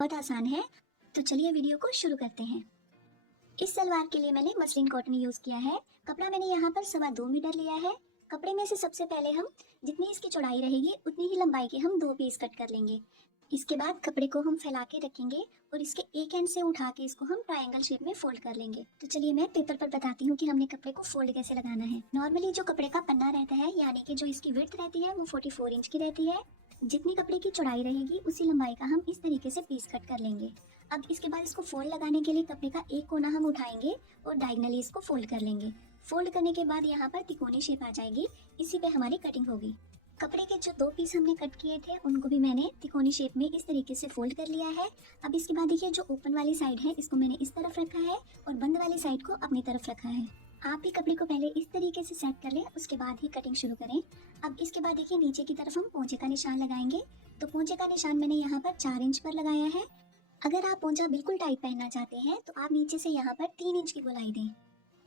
बहुत आसान है। तो चलिए वीडियो को शुरू करते हैं। इस सलवार के लिए मैंने मसलिन कॉटन यूज किया है। कपड़ा मैंने यहाँ पर 2.25 मीटर लिया है। कपड़े में से सबसे पहले हम जितनी इसकी चौड़ाई रहेगी उतनी ही लंबाई के हम 2 पीस कट कर लेंगे। इसके बाद कपड़े को हम फैला के रखेंगे और इसके एक एंड से उठा के इसको हम ट्रायंगल शेप में फोल्ड कर लेंगे। तो चलिए मैं पेपर पर बताती हूँ कि हमने कपड़े को फोल्ड कैसे लगाना है। नॉर्मली जो कपड़े का पन्ना रहता है यानी कि जो इसकी विड्थ रहती है वो 44 इंच की रहती है। जितनी कपड़े की चौड़ाई रहेगी उसी लंबाई का हम इस तरीके से पीस कट कर लेंगे। अब इसके बाद इसको फोल्ड लगाने के लिए कपड़े का एक कोना हम उठाएंगे और डायगनली इसको फोल्ड कर लेंगे। फोल्ड करने के बाद यहाँ पर तिकोनी शेप आ जाएगी, इसी पे हमारी कटिंग होगी। कपड़े के जो 2 पीस हमने कट किए थे उनको भी मैंने तिकोनी शेप में इस तरीके से फोल्ड कर लिया है। अब इसके बाद देखिए जो ओपन वाली साइड है इसको मैंने इस तरफ रखा है और बंद वाली साइड को अपनी तरफ रखा है। आप भी कपड़े को पहले इस तरीके से सेट कर लें, उसके बाद ही कटिंग शुरू करें। अब इसके बाद देखिए नीचे की तरफ हम पोंचे का निशान लगाएंगे। तो पोंचे का निशान मैंने यहाँ पर 4 इंच पर लगाया है। अगर आप पोंचा बिल्कुल टाइट पहनना चाहते हैं तो आप नीचे से यहाँ पर 3 इंच की गोलाई दें।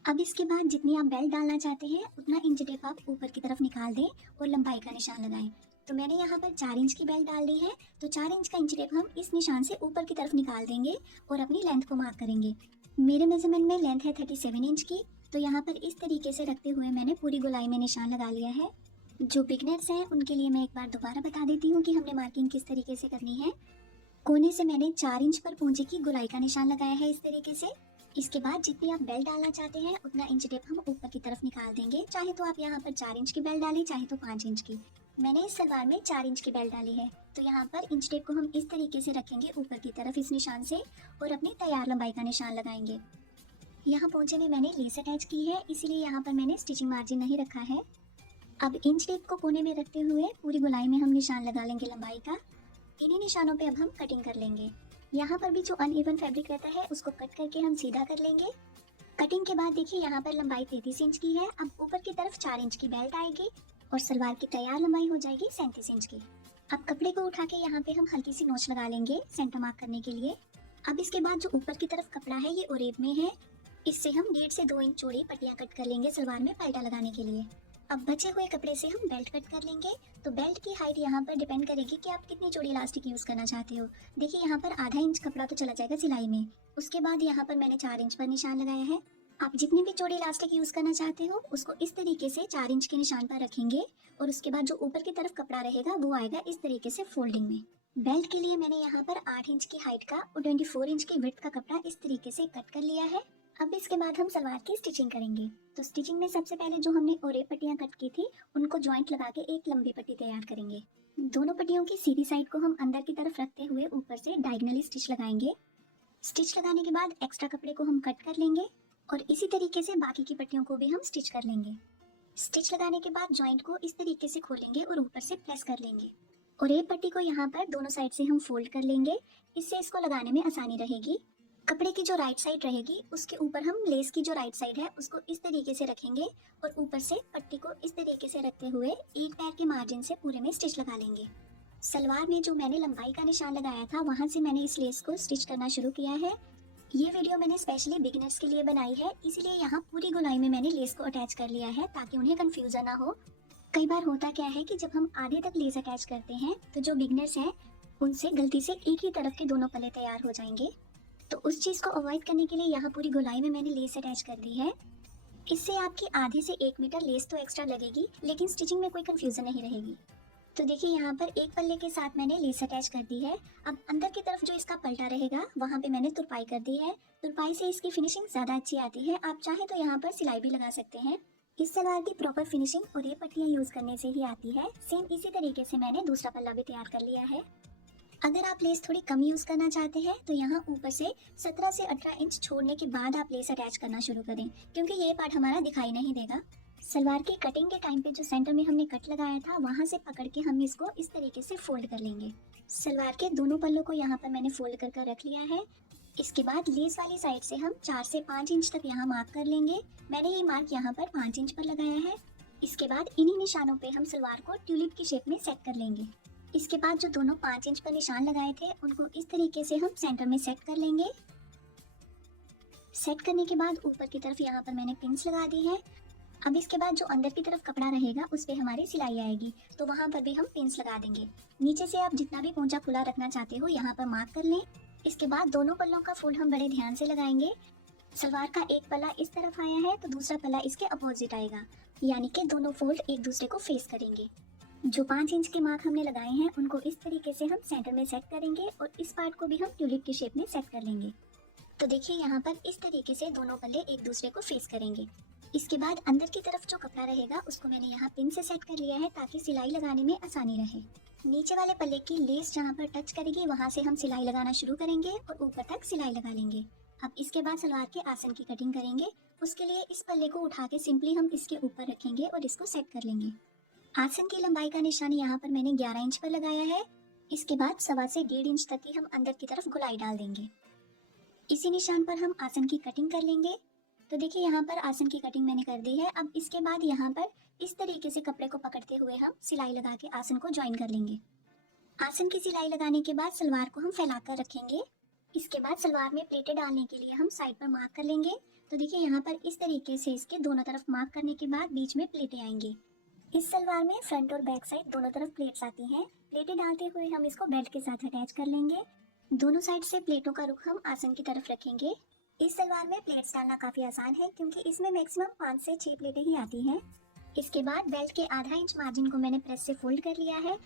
अब इसके बाद जितनी आप बेल्ट डालना चाहते हैं उतना इंच टेप आप ऊपर की तरफ निकाल दें और लंबाई का निशान लगाएं। तो मैंने यहाँ पर 4 इंच की बेल्ट डाल दी है, तो 4 इंच का इंच टेप हम इस निशान से ऊपर की तरफ निकाल देंगे और अपनी लेंथ को मार्क करेंगे। मेरे मेजरमेंट में लेंथ है 37 इंच की। तो यहाँ पर इस तरीके से रखते हुए मैंने पूरी गोलाई में निशान लगा लिया है। जो बिगनर्स हैं उनके लिए मैं एक बार दोबारा बता देती हूँ कि हमने मार्किंग किस तरीके से करनी है। कोने से मैंने 4 इंच पर पोंचे की गोलाई का निशान लगाया है इस तरीके से। इसके बाद जितनी आप बेल्ट डालना चाहते हैं उतना इंच टेप हम ऊपर की तरफ निकाल देंगे। चाहे तो आप यहाँ पर 4 इंच की बेल्ट डालें, चाहे तो 5 इंच की। मैंने इस सलवार में 4 इंच की बेल्ट डाली है। तो यहाँ पर इंच टेप को हम इस तरीके से रखेंगे ऊपर की तरफ इस निशान से और अपनी तैयार लंबाई का निशान लगाएंगे। यहाँ पोंचे में मैंने लेस अटैच की है, इसीलिए यहाँ पर मैंने स्टिचिंग मार्जिन नहीं रखा है। अब इंच टेप को कोने में रखते हुए पूरी गोलाई में हम निशान लगा लेंगे लंबाई का। इन्हीं निशानों पे अब हम कटिंग कर लेंगे। यहाँ पर भी जो अनइवन फैब्रिक रहता है उसको कट करके हम सीधा कर लेंगे। कटिंग के बाद देखिए यहाँ पर लंबाई 33 इंच की है। अब ऊपर की तरफ 4 इंच की बेल्ट आएगी और सलवार की तैयार लंबाई हो जाएगी 37 इंच की। अब कपड़े को उठा के यहाँ पे हम हल्की सी नोच लगा लेंगे सेंटर मार्क करने के लिए। अब इसके बाद जो ऊपर की तरफ कपड़ा है ये ओरेब में है, इससे हम 1.5 से 2 इंच चौड़ी पट्टियाँ कट कर लेंगे सलवार में पलटा लगाने के लिए। अब बचे हुए कपड़े से हम बेल्ट कट कर लेंगे। तो बेल्ट की हाइट यहाँ पर डिपेंड करेगी कि आप कितनी चौड़ी इलास्टिक यूज करना चाहते हो। देखिए यहाँ पर आधा इंच कपड़ा तो चला जाएगा सिलाई में। उसके बाद यहाँ पर मैंने 4 इंच पर निशान लगाया है। आप जितनी भी चौड़ी इलास्टिक यूज करना चाहते हो उसको इस तरीके से 4 इंच के निशान पर रखेंगे और उसके बाद जो ऊपर की तरफ कपड़ा रहेगा वो आएगा इस तरीके से फोल्डिंग में। बेल्ट के लिए मैंने यहाँ पर 8 इंच की हाइट का और 24 इंच की विड्थ का कपड़ा इस तरीके से कट कर लिया है। अब इसके बाद हम सलवार की स्टिचिंग करेंगे। तो स्टिचिंग में सबसे पहले जो हमने ओरेब पट्टियाँ कट की थी उनको ज्वाइंट लगा के एक लंबी पट्टी तैयार करेंगे। दोनों पट्टियों की सीधी साइड को हम अंदर की तरफ रखते हुए ऊपर से डायगनली स्टिच लगाएंगे। स्टिच लगाने के बाद एक्स्ट्रा कपड़े को हम कट कर लेंगे और इसी तरीके से बाकी की पट्टियों को भी हम स्टिच कर लेंगे। स्टिच लगाने के बाद ज्वाइंट को इस तरीके से खोलेंगे और ऊपर से प्रेस कर लेंगे। ओरेब पट्टी को यहाँ पर दोनों साइड से हम फोल्ड कर लेंगे, इससे इसको लगाने में आसानी रहेगी। कपड़े की जो राइट साइड रहेगी उसके ऊपर हम लेस की जो राइट साइड है उसको इस तरीके से रखेंगे और ऊपर से पट्टी को इस तरीके से रखते हुए एक पैर के मार्जिन से पूरे में स्टिच लगा लेंगे। सलवार में जो मैंने लंबाई का निशान लगाया था वहां से मैंने इस लेस को स्टिच करना शुरू किया है। ये वीडियो मैंने स्पेशली बिगिनर्स के लिए बनाई है, इसलिए यहाँ पूरी गोलाई में मैंने लेस को अटैच कर लिया है ताकि उन्हें कंफ्यूजन ना हो। कई बार होता क्या है कि जब हम आधे तक लेस अटैच करते हैं तो जो बिगिनर्स हैं उनसे गलती से एक ही तरफ के दोनों पल्ले तैयार हो जाएंगे। तो उस चीज को अवॉइड करने के लिए यहाँ पूरी गोलाई में मैंने लेस अटैच कर दी है। इससे आपकी आधे से 1 मीटर लेस तो एक्स्ट्रा लगेगी, लेकिन स्टिचिंग में कोई कंफ्यूजन नहीं रहेगी। तो देखिए यहाँ पर एक पल्ले के साथ मैंने लेस अटैच कर दी है। अब अंदर की तरफ जो इसका पलटा रहेगा वहाँ पे मैंने तुरपाई कर दी है। तुरपाई से इसकी फिनिशिंग ज्यादा अच्छी आती है। आप चाहे तो यहाँ पर सिलाई भी लगा सकते हैं। इस सलवार की प्रॉपर फिनिशिंग और ये पट्टियाँ यूज करने से ही आती है। सेम इसी तरीके से मैंने दूसरा पल्ला भी तैयार कर लिया है। अगर आप लेस थोड़ी कम यूज करना चाहते हैं तो यहाँ ऊपर से 17 से 18 इंच छोड़ने के बाद आप लेस अटैच करना शुरू करें, क्योंकि ये पार्ट हमारा दिखाई नहीं देगा। सलवार की कटिंग के टाइम पे जो सेंटर में हमने कट लगाया था वहां से पकड़ के हम इसको इस तरीके से फोल्ड कर लेंगे। सलवार के दोनों पल्लों को यहाँ पर मैंने फोल्ड कर रख लिया है। इसके बाद लेस वाली साइड से हम 4 से 5 इंच तक यहाँ मार्क कर लेंगे। मैंने ये मार्क यहाँ पर 5 इंच पर लगाया है। इसके बाद इन्हीं निशानों पे हम सलवार को ट्यूलिप की शेप में सेट कर लेंगे। इसके बाद जो दोनों 5 इंच पर निशान लगाए थे उनको इस तरीके से हम सेंटर में सेट कर लेंगे। सेट करने के बाद ऊपर की तरफ यहाँ पर मैंने पिन्स लगा दी है। अब इसके बाद जो अंदर की तरफ कपड़ा रहेगा उस पे हमारी सिलाई आएगी, तो वहाँ पर भी हम पिंस लगा देंगे। नीचे से आप जितना भी पोंचा खुला रखना चाहते हो यहाँ पर मार्क कर लें। इसके बाद दोनों पल्लों का फोल्ड हम बड़े ध्यान से लगाएंगे। सलवार का एक पल्ला इस तरफ आया है तो दूसरा पल्ला इसके अपोजिट आएगा, यानी कि दोनों फोल्ड एक दूसरे को फेस करेंगे। जो 5 इंच के मार्क हमने लगाए हैं उनको इस तरीके से हम सेंटर में सेट करेंगे और इस पार्ट को भी हम ट्यूलिप की शेप में सेट कर लेंगे। तो देखिए यहाँ पर इस तरीके से दोनों पल्ले एक दूसरे को फेस करेंगे। इसके बाद अंदर की तरफ जो कपड़ा रहेगा उसको मैंने यहाँ पिन से सेट कर लिया है ताकि सिलाई लगाने में आसानी रहे। नीचे वाले पल्ले की लेस जहाँ पर टच करेगी वहाँ से हम सिलाई लगाना शुरू करेंगे और ऊपर तक सिलाई लगा लेंगे। अब इसके बाद सलवार के आसन की कटिंग करेंगे। उसके लिए इस पल्ले को उठा के सिंपली हम इसके ऊपर रखेंगे और इसको सेट कर लेंगे। आसन की लंबाई का निशान यहाँ पर मैंने 11 इंच पर लगाया है। इसके बाद 1.25 से 1.5 इंच तक की हम अंदर की तरफ गोलाई डाल देंगे। इसी निशान पर हम आसन की कटिंग कर लेंगे। तो देखिए यहाँ पर आसन की कटिंग मैंने कर दी है। अब इसके बाद यहाँ पर इस तरीके से कपड़े को पकड़ते हुए हम सिलाई लगा के आसन को ज्वाइन कर लेंगे। आसन की सिलाई लगाने के बाद सलवार को हम फैला कर रखेंगे। इसके बाद सलवार में प्लेटें डालने के लिए हम साइड पर मार्क कर लेंगे। तो देखिए यहाँ पर इस तरीके से इसके दोनों तरफ मार्क करने के बाद बीच में प्लेटें आएंगी। इस सलवार में फ्रंट और बैक साइड दोनों तरफ प्लेट्स आती हैं। प्लेटें डालते हुए हम इसको बेल्ट के साथ अटैच कर लेंगे। दोनों साइड से प्लेटों का रुख हम आसन की तरफ रखेंगे। इस सलवार में प्लेट्स डालना काफी आसान है क्योंकि इसमें मैक्सिमम 5 से 6 प्लेटें ही आती हैं। इसके बाद बेल्ट के आधा इंच मार्जिन को मैंने प्रेस से फोल्ड कर लिया है।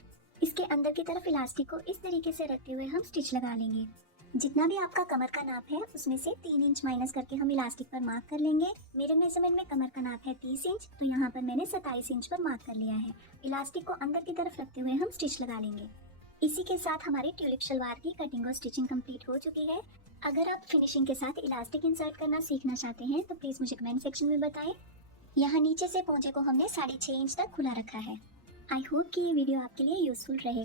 इसके अंदर की तरफ इलास्टिक को इस तरीके से रखते हुए हम स्टिच लगा लेंगे। जितना भी आपका कमर का नाप है उसमें से 3 इंच माइनस करके हम इलास्टिक पर मार्क कर लेंगे। मेरे मेजरमेंट में कमर का नाप है 30 इंच, तो यहाँ पर मैंने 27 इंच पर मार्क कर लिया है। इलास्टिक को अंदर की तरफ रखते हुए हम स्टिच लगा लेंगे। इसी के साथ हमारी ट्यूलिप सलवार की कटिंग और स्टिचिंग कंप्लीट हो चुकी है। अगर आप फिनिशिंग के साथ इलास्टिक इंसर्ट करना सीखना चाहते हैं तो प्लीज़ मुझे कमेंट सेक्शन में बताएं। यहाँ नीचे से पोंचे को हमने 6.5 इंच तक खुला रखा है। आई होप कि ये वीडियो आपके लिए यूजफुल रहेगा।